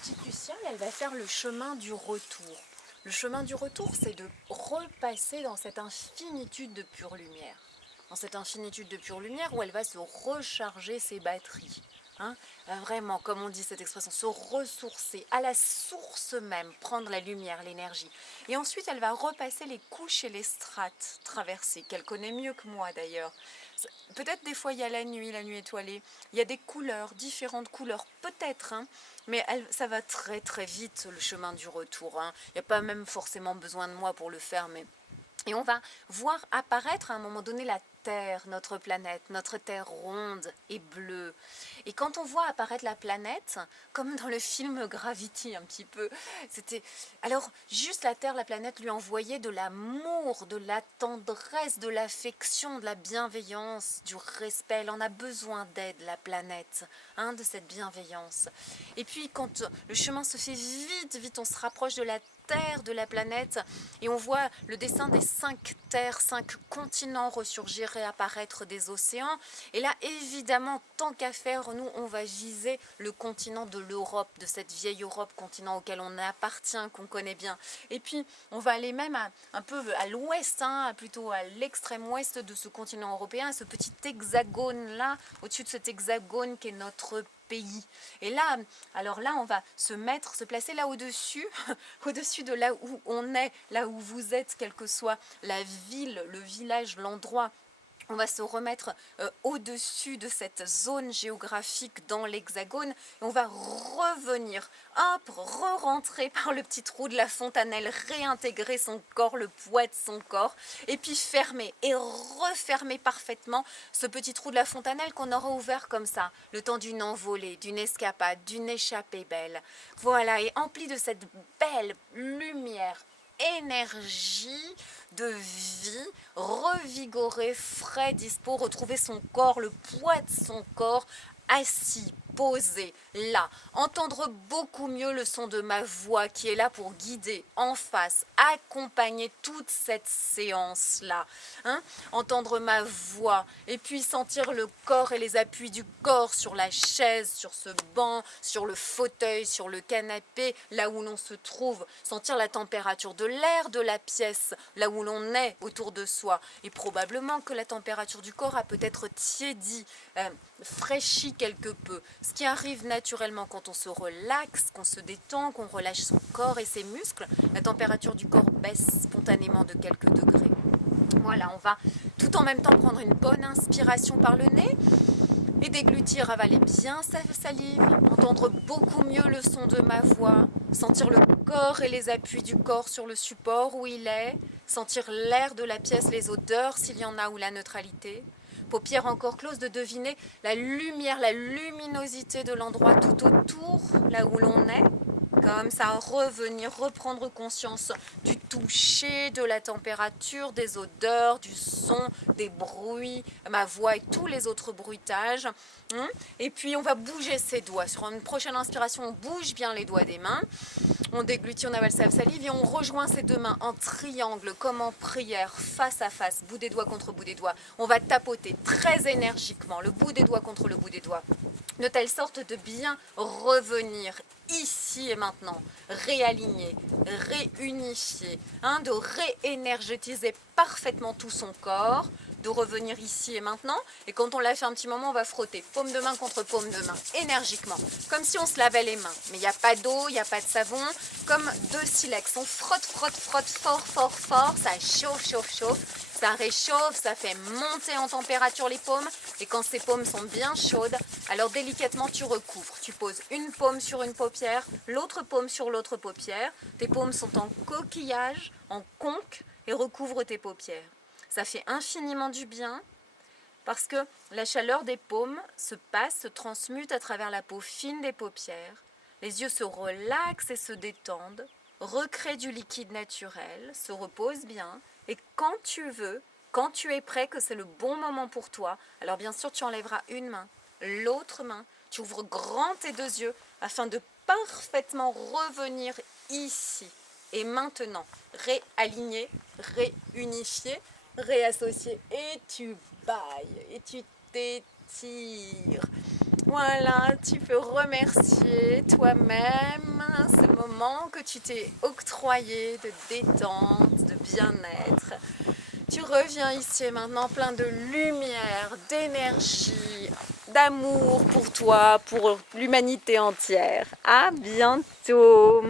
petite Luciole, elle va faire le chemin du retour. Le chemin du retour, c'est de repasser dans cette infinitude de pure lumière. Dans cette infinitude de pure lumière où elle va se recharger ses batteries. Vraiment, comme on dit cette expression, se ressourcer à la source même, prendre la lumière, l'énergie. Et ensuite, elle va repasser les couches et les strates traversées, qu'elle connaît mieux que moi d'ailleurs. Peut-être des fois il y a la nuit étoilée, il y a des couleurs, différentes couleurs, peut-être, mais ça va très très vite le chemin du retour. Il n'y a pas même forcément besoin de moi pour le faire, mais... Et on va voir apparaître à un moment donné la Terre, notre planète, notre Terre ronde et bleue. Et quand on voit apparaître la planète, comme dans le film Gravity un petit peu, c'était... Alors, juste la Terre, la planète lui envoyait de l'amour, de la tendresse, de l'affection, de la bienveillance, du respect. Elle en a besoin d'aide, la planète, de cette bienveillance. Et puis, quand le chemin se fait vite, on se rapproche de la Terre, de la planète, et on voit le dessin des 5 terres, 5 continents ressurgir, réapparaître des océans. Et là, évidemment, tant qu'à faire, nous, on va viser le continent de l'Europe, de cette vieille Europe, continent auquel on appartient, qu'on connaît bien. Et puis, on va aller même un peu à l'ouest, plutôt à l'extrême ouest de ce continent européen, ce petit hexagone-là, au-dessus de cet hexagone qui est notre pays. Et là, alors là, on va se placer là au-dessus, au-dessus de là où on est, là où vous êtes, quelle que soit la ville, le village, l'endroit. On va se remettre au-dessus de cette zone géographique dans l'hexagone et on va revenir, hop, re-rentrer par le petit trou de la fontanelle, réintégrer son corps, le poids de son corps, et puis fermer et refermer parfaitement ce petit trou de la fontanelle qu'on aura ouvert comme ça, le temps d'une envolée, d'une escapade, d'une échappée belle. Voilà, et empli de cette belle lumière, énergie de vie, revigoré, frais, dispo, retrouver son corps, le poids de son corps, assis, posé, là, entendre beaucoup mieux le son de ma voix qui est là pour guider en face, accompagner toute cette séance-là, entendre ma voix et puis sentir le corps et les appuis du corps sur la chaise, sur ce banc, sur le fauteuil, sur le canapé, là où l'on se trouve, sentir la température de l'air de la pièce, là où l'on est autour de soi, et probablement que la température du corps a peut-être tiédi, fraîchi quelque peu, ce qui arrive naturellement quand on se relaxe, qu'on se détend, qu'on relâche son corps et ses muscles. La température du corps baisse spontanément de quelques degrés. Voilà, on va tout en même temps prendre une bonne inspiration par le nez et déglutir, avaler bien sa salive, entendre beaucoup mieux le son de ma voix, sentir le corps et les appuis du corps sur le support où il est, sentir l'air de la pièce, les odeurs s'il y en a ou la neutralité. Paupières encore closes, de deviner la lumière, la luminosité de l'endroit tout autour, là où l'on est. Comme ça, revenir, reprendre conscience du toucher, de la température, des odeurs, du son, des bruits, ma voix et tous les autres bruitages. Et puis, on va bouger ses doigts. Sur une prochaine inspiration, on bouge bien les doigts des mains. On déglutit, on avale sa salive et on rejoint ses deux mains en triangle, comme en prière, face à face, bout des doigts contre bout des doigts. On va tapoter très énergiquement, le bout des doigts contre le bout des doigts, de telle sorte de bien revenir ici et maintenant, réaligner, réunifier, de réénergétiser parfaitement tout son corps, de revenir ici et maintenant. Et quand on l'a fait un petit moment, on va frotter paume de main contre paume de main, énergiquement, comme si on se lavait les mains. Mais il n'y a pas d'eau, il n'y a pas de savon, comme deux silex. On frotte, frotte, frotte, fort, fort, fort, ça chauffe, chauffe, chauffe. Ça réchauffe, ça fait monter en température les paumes. Et quand ces paumes sont bien chaudes, alors délicatement tu recouvres. Tu poses une paume sur une paupière, l'autre paume sur l'autre paupière. Tes paumes sont en coquillage, en conque, et recouvre tes paupières. Ça fait infiniment du bien parce que la chaleur des paumes se passe, se transmute à travers la peau fine des paupières. Les yeux se relaxent et se détendent, recréent du liquide naturel, se reposent bien. Et quand tu veux, quand tu es prêt, que c'est le bon moment pour toi, alors bien sûr tu enlèveras une main, l'autre main, tu ouvres grand tes deux yeux afin de parfaitement revenir ici. Et maintenant, réaligner, réunifier, réassocier et tu bailles et tu t'étires. Voilà, tu peux remercier toi-même ce moment que tu t'es octroyé de détente, de bien-être. Tu reviens ici et maintenant plein de lumière, d'énergie, d'amour pour toi, pour l'humanité entière. À bientôt!